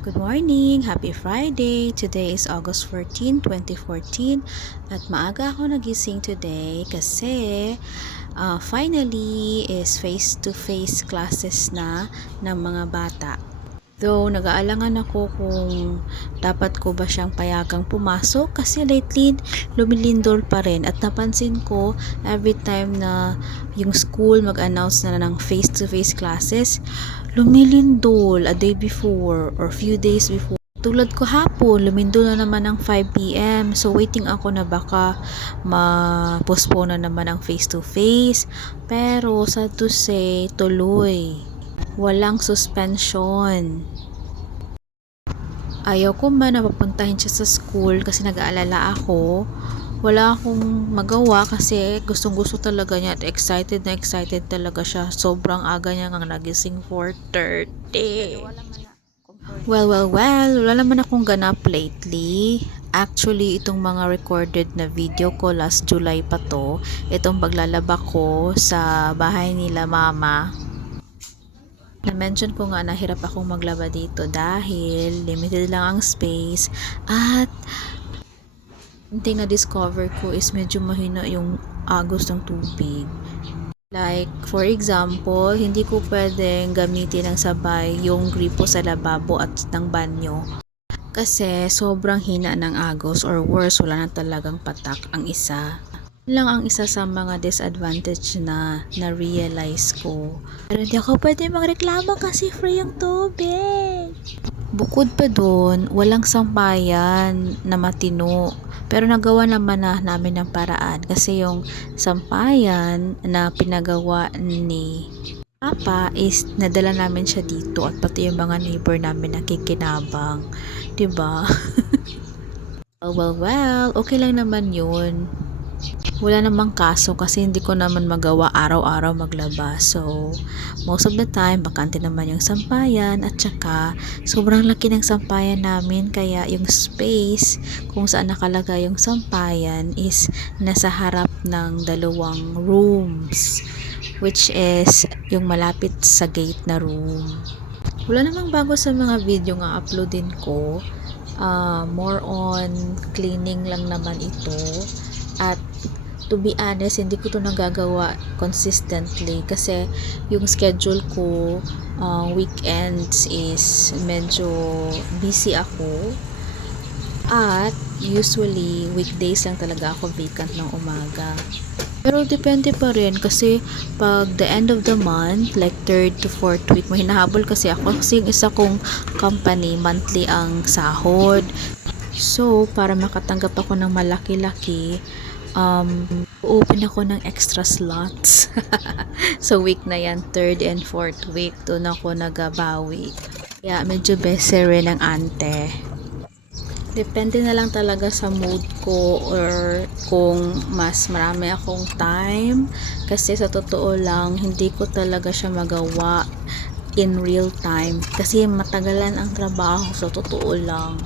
Good morning! Happy Friday! Today is August 14, 2014 at maaga ako nagising today kasi finally is face-to-face classes na ng mga bata. Though nag-aalangan ako kung dapat ko ba siyang payagang pumasok kasi lately lumilindol pa rin at napansin ko every time na yung school mag-announce na ng face-to-face classes, lumilindol a day before or few days before. Tulad ko hapon, lumindol na naman ng 5 p.m. So, waiting ako na baka ma-postpone na naman ang face-to-face. Pero, sad to say, tuloy. Walang suspension. Ayaw ko man na papuntahin siya sa school kasi nag-aalala ako. Wala akong magawa kasi gustong-gusto talaga niya at excited na excited talaga siya. Sobrang aga niya nga nagising 4:30. Well, wala naman akong ganap lately. Actually, itong mga recorded na video ko last July pa to. Itong paglalaba ko sa bahay nila mama. Na-mention ko nga na hirap akong maglaba dito dahil limited lang ang space at yung na-discover ko is medyo mahina yung agos ng tubig. Like, for example, hindi ko pwedeng gamitin ng sabay yung gripo sa lababo at ng banyo. Kasi sobrang hina ng agos or worse, wala na talagang patak ang isa. Yun lang ang isa sa mga disadvantage na na-realize ko. Pero hindi ako pwede magreklamo kasi free yung tubig. Bukod pa doon, walang sampayan na matino. Pero nagawa naman na namin ng paraan kasi yung sampayan na pinagawa ni Papa is nadala namin siya dito at pati yung mga neighbor namin nakikinabang. 'Di ba? Well, okay lang naman yun. Wala namang kaso kasi hindi ko naman magawa araw-araw maglaba. So, most of the time, bakante naman yung sampayan at saka sobrang laki ng sampayan namin kaya yung space kung saan nakalagay yung sampayan is nasa harap ng dalawang rooms which is yung malapit sa gate na room. Wala namang bago sa mga video nga uploadin ko. More on cleaning lang naman ito at to be honest, hindi ko to nagagawa consistently kasi yung schedule ko weekends is medyo busy ako at usually weekdays lang talaga ako vacant ng umaga. Pero depende pa rin kasi pag the end of the month, like 3rd to 4th week, may hinahabol kasi ako kasi yung isa kong company, monthly ang sahod. So, para makatanggap ako ng malaki-laki, open ako ng extra slots. So, week na yan, 3rd and 4th week, doon ako nagabawi. Kaya, medyo busy rin ang ante. Depende na lang talaga sa mood ko or kung mas marami akong time. Kasi sa totoo lang, hindi ko talaga siya magawa in real time. Kasi matagalan ang trabaho sa totoo lang.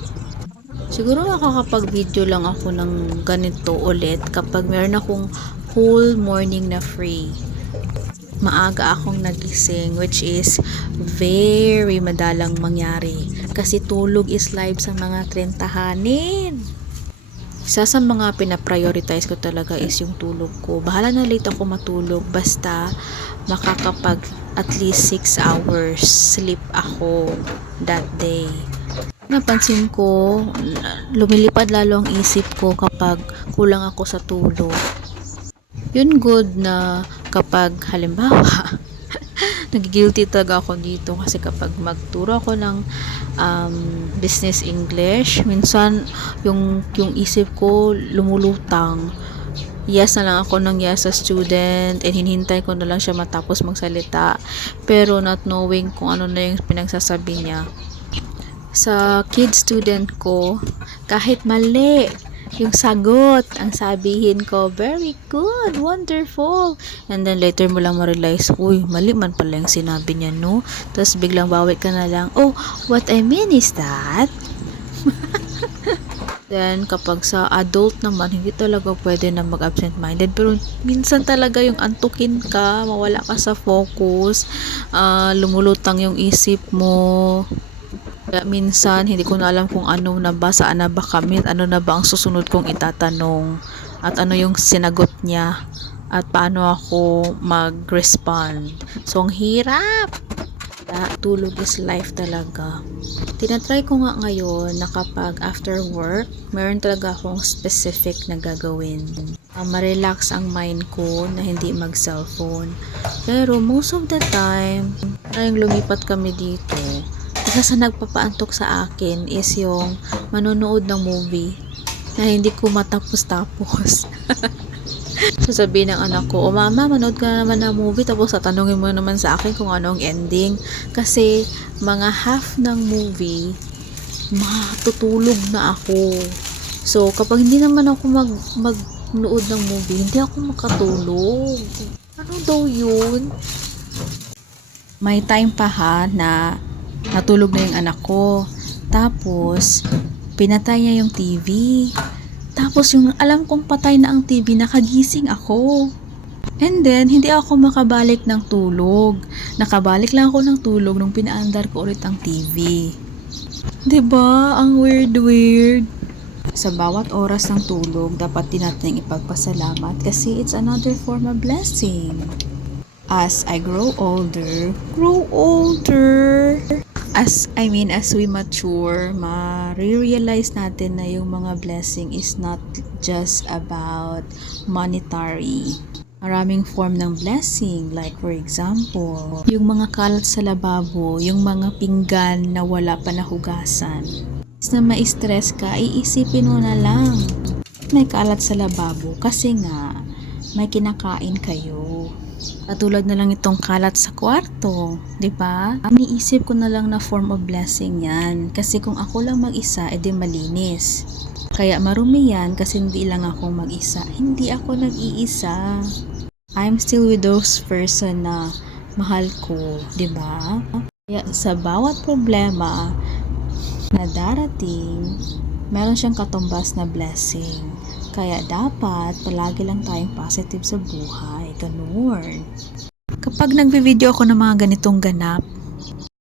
Siguro makakapag-video lang ako ng ganito ulit kapag meron akong whole morning na free. Maaga akong nagising which is very madalang mangyari kasi tulog is life sa mga 30-hanin. Isa sa mga pinaprioritize ko talaga is yung tulog ko. Bahala na late ako matulog basta makakapag at least 6 hours sleep ako that day. Napansin ko, lumilipad lalo ang isip ko kapag kulang ako sa tulog. Yun good na kapag halimbawa, nag-guilty talaga ako dito kasi kapag magturo ako ng business English, minsan yung isip ko lumulutang. Yes na lang ako ng yes sa student and hinihintay ko na lang siya matapos magsalita pero not knowing kung ano na yung pinagsasabi niya. Sa kid student ko, kahit mali yung sagot, ang sabihin ko, very good, wonderful. And then later mo lang ma-realize, uy, mali man pala yung sinabi niya, no? Tapos biglang bawi ka na lang, oh, what I mean is that, then kapag sa adult naman, hindi talaga pwede na mag-absent-minded. Pero minsan talaga yung antukin ka, mawala ka sa focus, lumulutang yung isip mo. Kaya minsan, hindi ko na alam kung ano na ba, saan na ba kami, at ano na ba ang susunod kong itatanong, at ano yung sinagot niya, at paano ako mag-respond. So, ang hirap! Tulog is life talaga. Tinatry ko nga ngayon na kapag after work, meron talaga akong specific na gagawin. Ma-relax ang mind ko na hindi mag-cellphone. Pero most of the time, parang lumipat kami dito. Isa sa nagpapaantok sa akin is yung manonood ng movie na hindi ko matapos-tapos. Sasabihin ng anak ko, "O mama, manood ka na naman ng movie tapos tatanungin mo naman sa akin kung ano ang ending." Kasi mga half ng movie, matutulog na ako. So, kapag hindi naman ako magnood ng movie, hindi ako makatulog. Ano daw yun? May time pa ha na natulog na yung anak ko. Tapos, pinatay niya yung TV. Tapos yung alam kong patay na ang TV, nakagising ako. And then, hindi ako makabalik ng tulog. Nakabalik lang ako ng tulog nung pinaandar ko ulit ang TV. 'Di ba? Ang weird. Sa bawat oras ng tulog, dapat din natin ipagpasalamat kasi it's another form of blessing. As I grow older, as we mature, ma-realize natin na yung mga blessing is not just about monetary. Maraming form ng blessing, like for example, yung mga kalat sa lababo, yung mga pinggan na wala pa nahugasan. Na ma-stress ka, iisipin mo na lang, may kalat sa lababo kasi nga, may kinakain kayo. Katulad na lang itong kalat sa kwarto, 'di ba? Iniisip ko na lang na form of blessing 'yan. Kasi kung ako lang mag-isa, edi malinis. Kaya marumi 'yan kasi hindi lang ako mag-isa. Hindi ako nag-iisa. I'm still with those person na mahal ko, 'di ba? Kaya sa bawat problema na darating, meron siyang katumbas na blessing. Kaya dapat palagi lang tayong positive sa buhay. Ganun. Kapag nagvi-video ako ng mga ganitong ganap,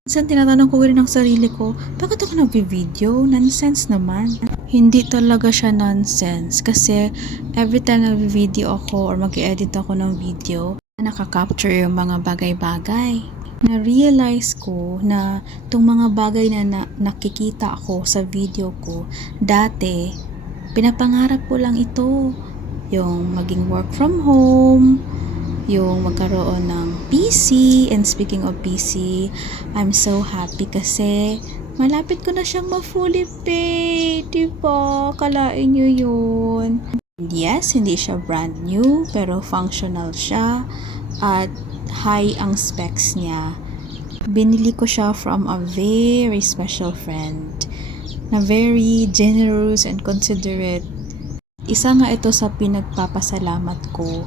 minsan tinatanong ko rin ang sarili ko, bakit ako nagvi-video? Nonsense naman. Hindi talaga siya nonsense kasi every time nagvi-video ako or mag-edit ako ng video, nakaka-capture yung mga bagay-bagay. Na-realize ko na itong mga bagay na nakikita ako sa video ko, dati, pinapangarap ko lang ito. Yung maging work from home, yung magkaroon ng PC. And speaking of PC, I'm so happy kasi malapit ko na siyang ma-fully pay. Diba? Kalain nyo yun. And yes, hindi siya brand new, pero functional siya. At high ang specs niya. Binili ko siya from a very special friend na very generous and considerate. Isa nga ito sa pinagpapasalamat ko.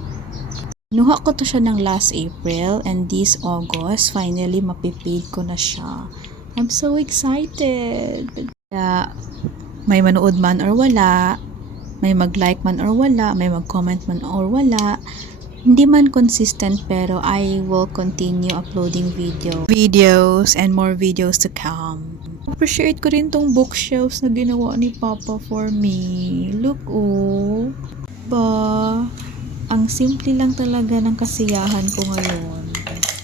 Nuha ko to siya ng last April and this August, finally mapipaid ko na siya. I'm so excited! Kaya, may manood man or wala, may mag-like man or wala, may mag-comment man or wala, hindi man consistent pero I will continue uploading videos and more videos to come. Appreciate ko rin tong bookshelves na ginawa ni Papa for me. Look, oh. Ba, ang simple lang talaga ng kasiyahan ko ngayon.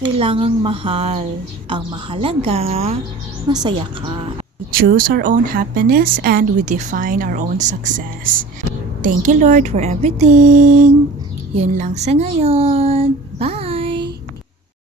Kailangang mahal. Ang mahalaga, masaya ka. We choose our own happiness and we define our own success. Thank you, Lord, for everything. Yun lang sa ngayon. Bye!